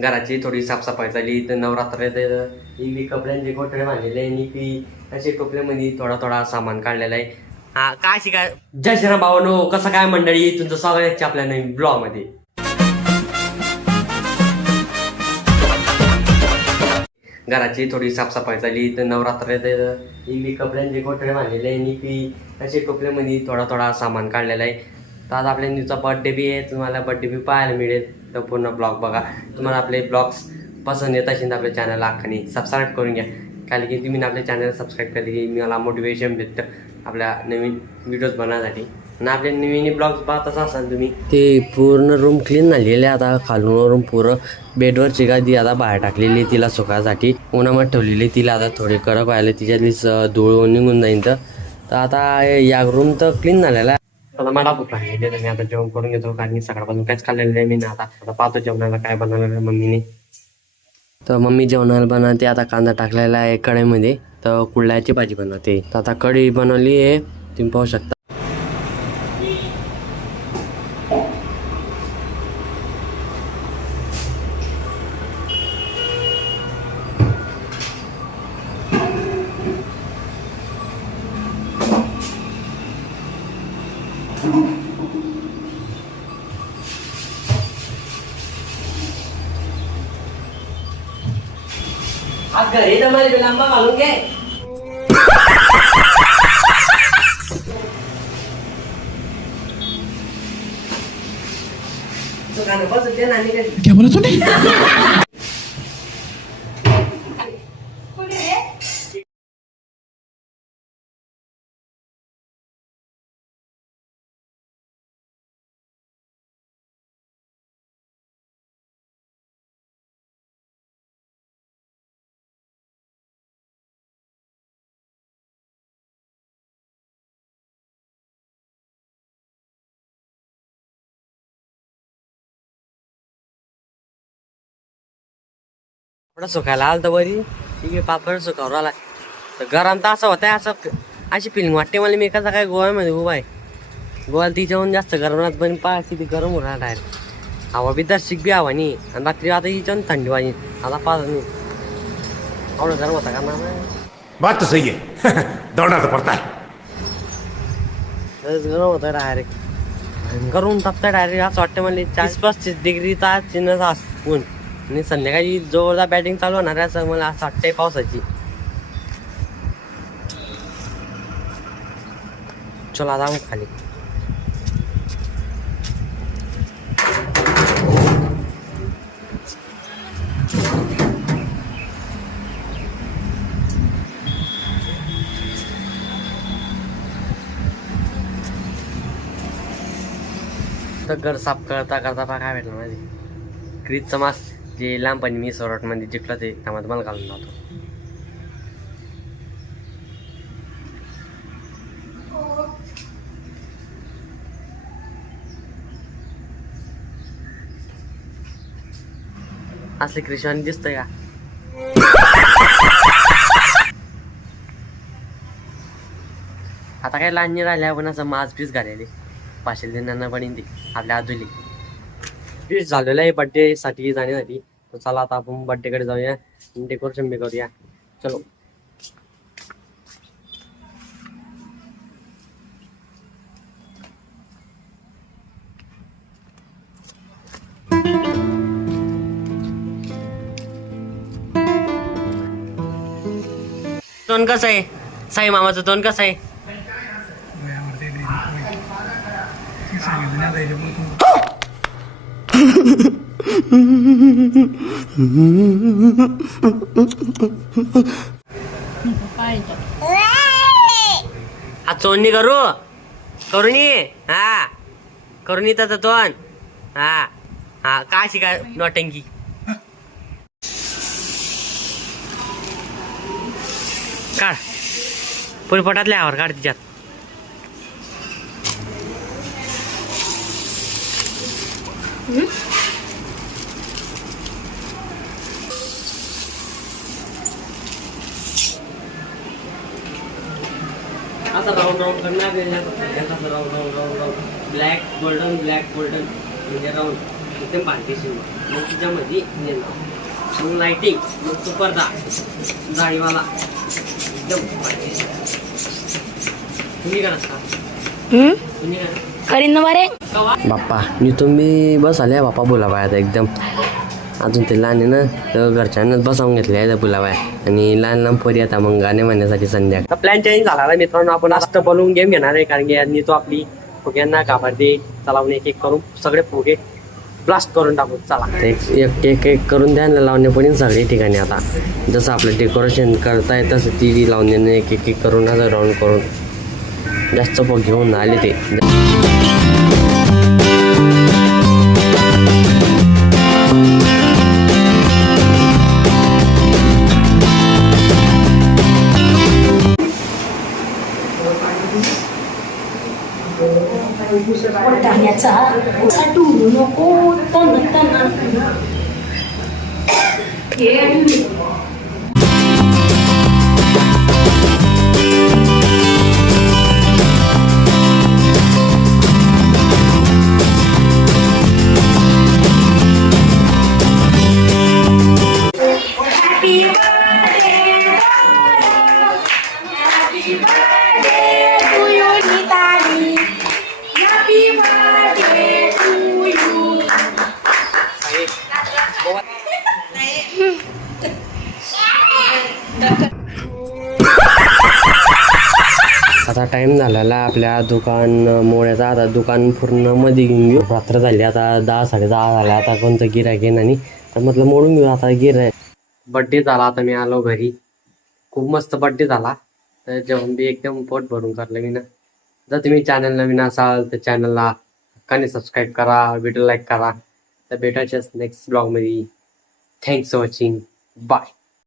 घराची थोडी साफसफाई झाली तर नवरात्र मी कपड्यांचे गोठडे बांधलेले आहे आणि ती असे टोपल्यामध्ये थोडा थोडा सामान काढलेला आहे. हा काय शिकाय जय श्रीराम भावानो, कसं काय मंडळी, तुमचं स्वागत आहे आपल्या नवीन ब्लॉग मध्ये. घराची थोडी साफसफाई झाली तर नवरात्र मी कपड्यांचे गोठडे बांधलेले आहे आणि ती असे टोपल्यामध्ये थोडा थोडा सामान काढलेला आहे. तर आज आपल्या न्यूचा बर्थडे बी आहे, तुम्हाला बर्थडे बी पाहायला मिळेल. तर पूर्ण ब्लॉग बघा. तुम्हाला आपले ब्लॉग्स पसंत येत असेल तर आपल्या चॅनलला अख्खानी सबस्क्राईब करून घ्या. कारण की तुम्ही आपल्या चॅनल सबस्क्राईब केले की मला मोटिवेशन भेटतं आपल्या नवीन व्हिडिओज बनवण्यासाठी. आणि आपले नवीन ब्लॉग्स पाहतच असाल तुम्ही. ते पूर्ण रूम क्लीन झालेले आता खालून रूम पूर्ण बेडवरची गादी आता बाहेर टाकलेली तिला सुकायसाठी उन्हामध्ये ठेवलेली. तिला आता थोडे करप आले, तिच्यातलीच धूळ निघून जाईल. तर आता या रूम तर क्लीन झालेला आहे. आता मला भूक लागली तर मी आता जेवण करून घेतो, कारण की सकाळपासून काहीच खाल्लेलं नाही मी. आता पाहतो जेवणाला काय बनवलेलं आहे मम्मीने. तर मम्मी जेवणाला बनवते आता कांदा टाकलेला आहे कढईमध्ये, तर कुळ्याची भाजी बनवते. तर आता कढी बनवली आहे, तुम्ही पाहू शकता. आज घरी तर मला बिलांबा घालून घे. क्या बोला तूने? थोडं सुकायला आलं तर बरी ठीक आहे, पापड सुकावर आला तर गरम तर असं होतं. असं अशी फिलिंग वाटते मला मी कसा काय गोव्यामध्ये उभा आहे. गोव्याला तिच्याहून जास्त गरम राहत, पण पा किती गरम होणार आहे. हवा बी दर्शिक बी हवा नाही, आणि रात्री आता हिच्याहून थंडी वाजली. आता पाच नाही एवढं गरम होता का ना. बात तो सही है. दौड़ना तो पड़ता है. गरम होतं डायरेक्ट, गरम तापतं डायरेक्ट. असं वाटतं मला 40-35 डिग्री तास ऊन. आणि संध्याकाळी जोरदार बॅटिंग चालू होणार आहे असं मला असं वाटतंय पावसाची. चला जाऊ खाली. तर घर साफ करता करता पा काय भेटलं माझे क्रीजचं मास जे लहानपणी मी सोरटमध्ये जिंकलं ते त्यामध्ये मला घालून जातो. असले कृष्णाने दिसतंय का. आता काय लहान राहिल्या पण असं मास पीस घालेले पाचशे देणार पण ती आपल्या आजूली पीस झालेलं आहे बड्डे साठी जाण्यासाठी. तर चला आता आपण बड्डेकडे जाऊया, डेकोरेशन बी करूया. चलो. तोंड कसं आहे साई मामाचं तोंड कसं आहे. आज चोंडी करुणी हा करुणी त्याचं तोंड. हा हा काय शिकाय नोटंकी. काढ पुरपटातल्या आवर काढ तिच्यात. असं राऊंड राऊंड करणार असं round round round round black golden म्हणजे राऊंड एकदम पार्टीशन मग तिच्यामध्ये येणार मग लाईटिंग मग तो पडदा जाळीवाला एकदम पार्टीशन तुम्ही करा तुम्ही करा करीन ना बरे बाप्पा मी तुम्ही बस आले बाप्पा बोलावाय आता एकदम अजून ते लहान आहे ना तर घरच्यांनाच बसावून घेतले आहे बोलावाय आणि लहान लहान पोरी आता मग गाणे म्हणण्यासाठी संध्याकाळ प्लॅन चेंज झाला ना मित्रांनो आपण लास्ट बलून गेम घेणार आहे कारण की यांनी तो आपली फुग्यांना घाबरते चलावून एक एक करून सगळे फुगे ब्लास्ट करून टाकू चला एक एक एक करून द्या लावणे पण सगळे ठिकाणी आता जसं आपलं डेकोरेशन करताय तसं ती लावून देणं एक एक एक करून असं राऊंड करून जास्त फुगे घेऊन आले ते याचा साठवू नको तन आता टाइम झालेला आपल्या दुकान मोड्याचा आता दुकान पूर्ण मध्ये घेऊन घेऊ रात्र झाली आता 10-10:30 झाला आता कोणतं गिऱ्हाईक आहे नाही तर म्हटलं मोडून घेऊ आता गिऱ्हाईक बड्डे झाला आता मी आलो घरी खूप मस्त बड्डे झाला तर जेवण बी एकदम पोट भरून करलं मी ना जर तुम्ही चॅनल नवीन असाल तर चॅनलला हक्काने सबस्क्राईब करा व्हिडिओ लाईक करा तर भेटायच्याच नेक्स्ट ब्लॉगमध्ये थँक्स फॉर वॉचिंग बाय